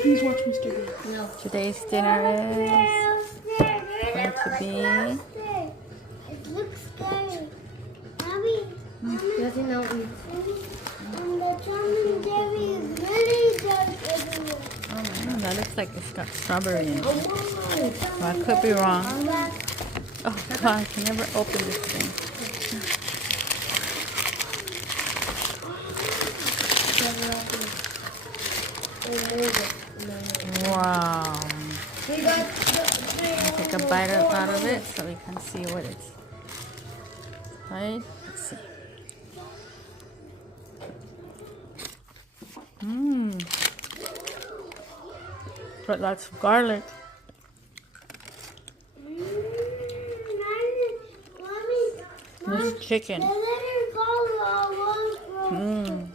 please watch Mr. Bean. No. Today's dinner is going to be. It looks scary. Mommy, Doesn't know. the Tom and Jerry is really dark everywhere. That looks like it's got strawberry in it. Oh, Well, I could be wrong. Oh God, I can never open this thing. Wow. we got Take a bite out of it so we can see what it's. Right? Let's see. Mmm. Got lots of garlic. Mommy, This chicken. the little girl Mmm.